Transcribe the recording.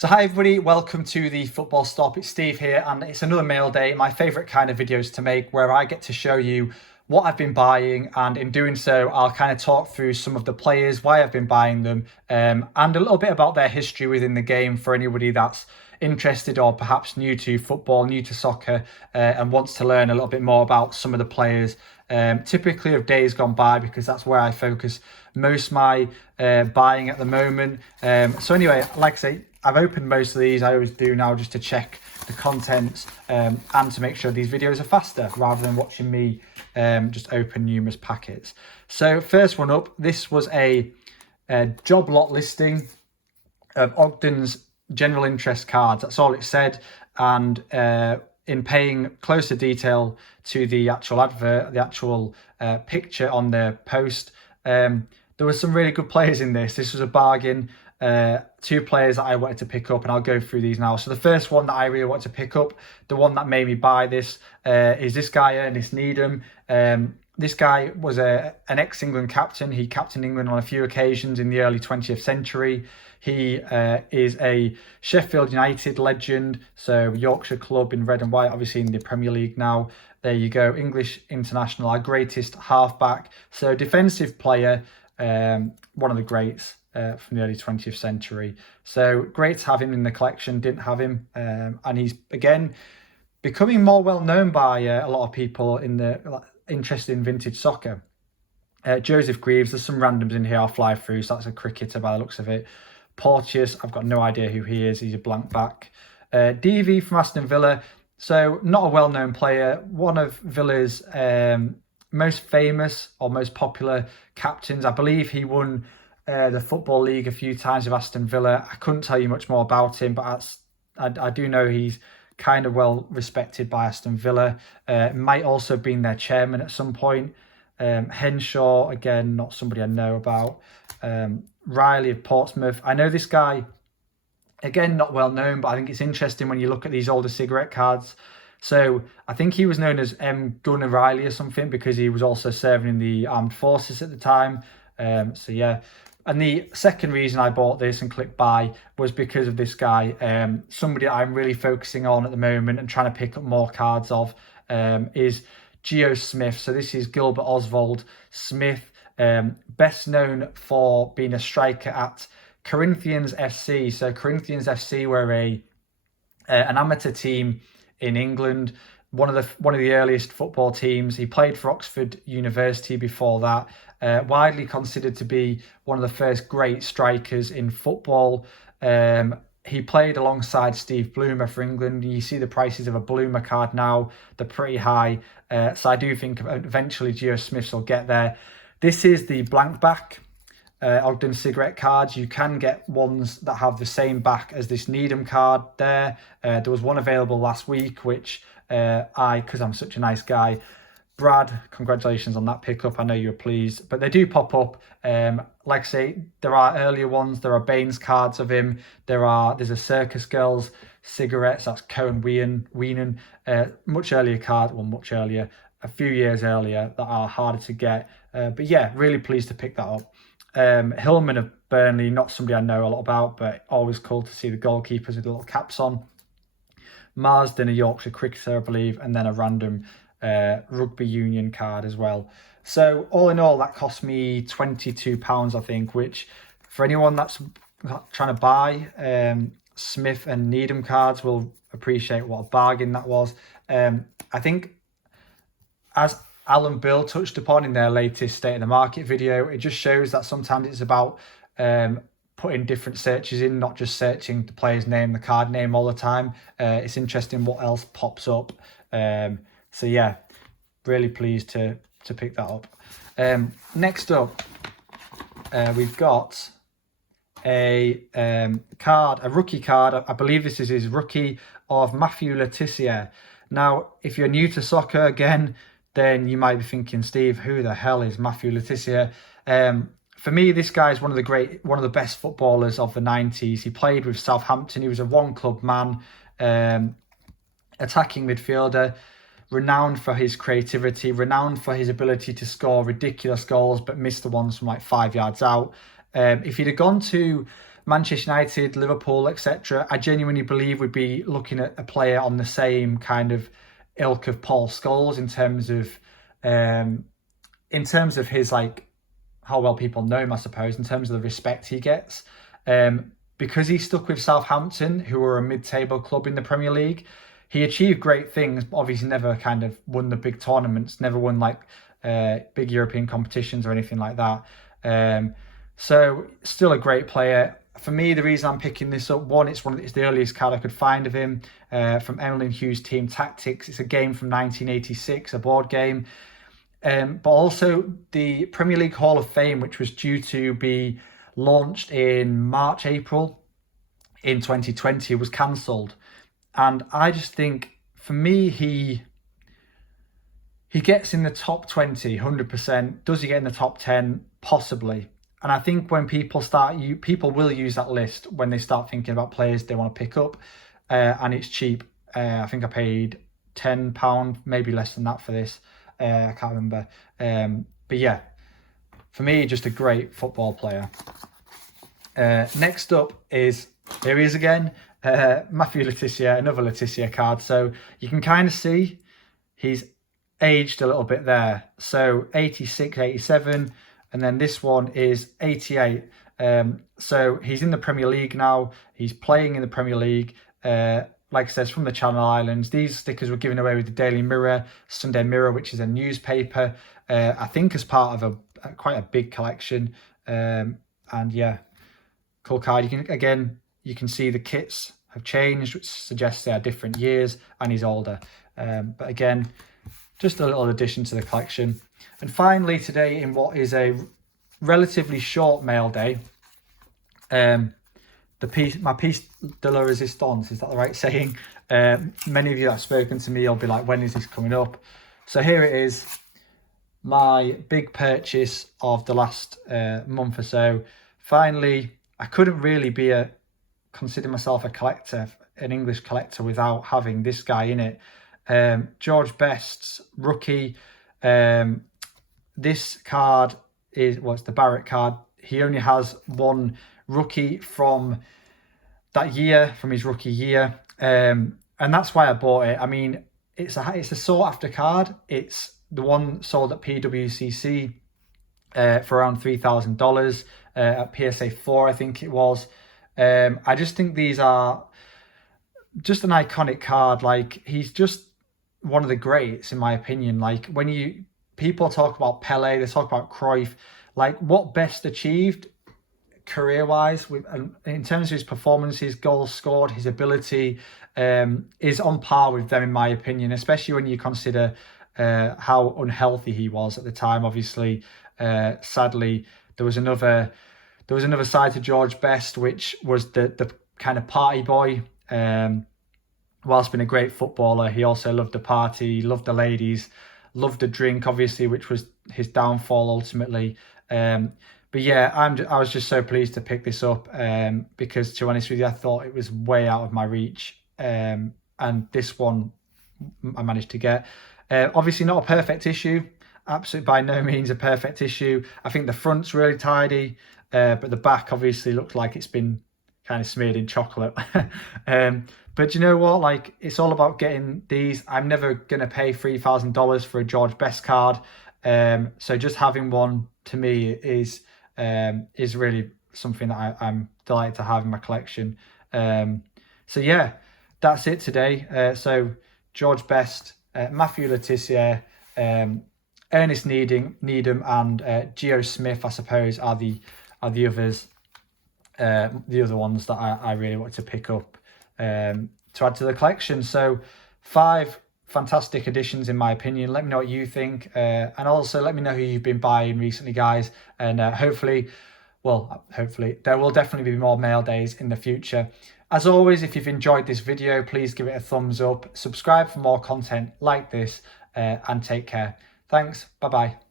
So hi everybody, welcome to the Football Stop. It's Steve here and it's another mail day, my favourite kind of videos to make where I get to show you what I've been buying, and in doing so I'll kind of talk through some of the players, why I've been buying them, and a little bit about their history within the game for anybody that's interested or perhaps new to football, new to soccer, and wants to learn a little bit more about some of the players, typically of days gone by, because that's where I focus most my buying at the moment. So anyway, like I say, I've opened most of these. I always do now just to check the contents and to make sure these videos are faster rather than watching me just open numerous packets. So first one up, this was a job lot listing of Ogden's general interest cards. That's all it said. And in paying closer detail to the actual advert, the actual picture on the post, there were some really good players in this. This was a bargain. Two players that I wanted to pick up, and I'll go through these now. So the first one that I really wanted to pick up, the one that made me buy this, is this guy, Ernest Needham. This guy was an ex-England captain. He captained England on a few occasions in the early 20th century. He is a Sheffield United legend, so Yorkshire club in red and white, obviously in the Premier League now. There you go, English international, our greatest halfback. So defensive player, one of the greats from the early 20th century. So great to have him in the collection. Didn't have him, and he's again becoming more well known by a lot of people in the interested in vintage soccer. Joseph Greaves, there's some randoms in here I'll fly through, so that's a cricketer by the looks of it. Porteous, I've got no idea who he is, he's a blank back. DV from Aston Villa, so not a well-known player, one of Villa's most famous or most popular captains. I believe he won the Football League a few times with Aston Villa. I couldn't tell you much more about him, but I do know he's kind of well respected by Aston Villa. Might also have been their chairman at some point. Henshaw, again, not somebody I know about. Riley of Portsmouth. I know this guy, again, not well known, but I think it's interesting when you look at these older cigarette cards. So I think he was known as M. Gunnar Riley or something because he was also serving in the armed forces at the time. So yeah. And the second reason I bought this and clicked buy was because of this guy. Somebody I'm really focusing on at the moment and trying to pick up more cards of is Geo Smith. So this is Gilbert Oswald Smith, best known for being a striker at Corinthians FC. So Corinthians FC were an amateur team in England, one of the earliest football teams. He played for Oxford University before that. Widely considered to be one of the first great strikers in football. He played alongside Steve Bloomer for England. You see the prices of a Bloomer card now, they're pretty high. So I do think eventually Geo Smiths will get there. This is the blank back Ogden cigarette cards. You can get ones that have the same back as this Needham card there. There was one available last week, which because I'm such a nice guy, Brad, congratulations on that pickup. I know you're pleased, but they do pop up. Like I say, there are earlier ones. There are Baines cards of him. There's a Circus Girls cigarettes. That's Cohen Weenan. Much earlier card, well, much earlier, a few years earlier, that are harder to get. But yeah, really pleased to pick that up. Hillman of Burnley, not somebody I know a lot about, but always cool to see the goalkeepers with the little caps on. Marsden, a Yorkshire cricketer, I believe, and then a random rugby union card as well. So all in all, that cost me £22, I think, which for anyone that's trying to buy Smith and Needham cards will appreciate what a bargain that was. I think, as Alan Bill touched upon in their latest State of the Market video, it just shows that sometimes it's about putting different searches in, not just searching the player's name, the card name all the time. It's interesting what else pops up. So yeah, really pleased to pick that up. Next up, we've got a card, a rookie card. I believe this is his rookie of Matthew Leticia. Now, if you're new to soccer again, then you might be thinking, Steve, who the hell is Matthew Leticia? For me, this guy is one of the best footballers of the 90s. He played with Southampton. He was a one-club man, attacking midfielder, renowned for his creativity, renowned for his ability to score ridiculous goals, but miss the ones from like 5 yards out. If he'd have gone to Manchester United, Liverpool, etc., I genuinely believe we'd be looking at a player on the same kind of ilk of Paul Scholes in terms of his like how well people know him, I suppose, in terms of the respect he gets. Because he stuck with Southampton, who were a mid-table club in the Premier League, he achieved great things, but obviously never kind of won the big tournaments, never won like big European competitions or anything like that. So still a great player. For me, the reason I'm picking this up, it's the earliest card I could find of him from Emily Hughes' Team Tactics. It's a game from 1986, a board game. But also the Premier League Hall of Fame, which was due to be launched in March, April in 2020, was cancelled. And I just think, for me, he gets in the top 20, 100%. Does he get in the top 10? Possibly. And I think when people will use that list when they start thinking about players they want to pick up, and it's cheap. I think I paid £10, maybe less than that for this. I can't remember. But yeah, for me, just a great football player. Next up is, here he is again, Matthew Leticia, another Leticia card. So you can kind of see he's aged a little bit there. So 86, 87. And then this one is 88. So he's in the Premier League now. He's playing in the Premier League. Like I said, from the Channel Islands. These stickers were given away with the Daily Mirror, Sunday Mirror, which is a newspaper. I think as part of quite a big collection. And yeah, cool card. You can see the kits have changed, which suggests they are different years, and he's older. But again, just a little addition to the collection. And finally today, in what is a relatively short mail day, my piece de la resistance, is that the right saying? Many of you that have spoken to me will be like, when is this coming up? So here it is, my big purchase of the last month or so. Finally, I couldn't really consider myself a collector, an English collector, without having this guy in it. George Best's rookie. This card it's the Barrett card. He only has one rookie from that year, from his rookie year. And that's why I bought it. I mean, it's a sought after card. It's the one sold at PWCC for around $3,000 at PSA 4, I think it was. I just think these are just an iconic card. Like, he's just one of the greats, in my opinion. Like, when people talk about Pele, they talk about Cruyff, like what Best achieved career-wise, in terms of his performances, goals scored, his ability, is on par with them, in my opinion, especially when you consider how unhealthy he was at the time. Obviously, sadly, there was another side to George Best, which was the kind of party boy. Whilst being a great footballer, he also loved the party, loved the ladies, loved the drink, obviously, which was his downfall ultimately. But yeah, I was just so pleased to pick this up because, to be honest with you, I thought it was way out of my reach. And this one I managed to get. Obviously not a perfect issue, absolutely by no means a perfect issue. I think the front's really tidy, but the back obviously looked like it's been kind of smeared in chocolate. But you know what? Like, it's all about getting these. I'm never going to pay $3,000 for a George Best card. So just having one, to me, is really something that I'm delighted to have in my collection. So yeah, that's it today. So George Best, Matthew Leticia, Ernest Needham, and Gio Smith, I suppose, are the others. The other ones that I really want to pick up to add to the collection. So 5 fantastic additions, in my opinion. Let me know what you think, and also let me know who you've been buying recently, guys. And hopefully there will definitely be more mail days in the future. As always, if you've enjoyed this video, please give it a thumbs up, subscribe for more content like this, and take care. Thanks. Bye bye.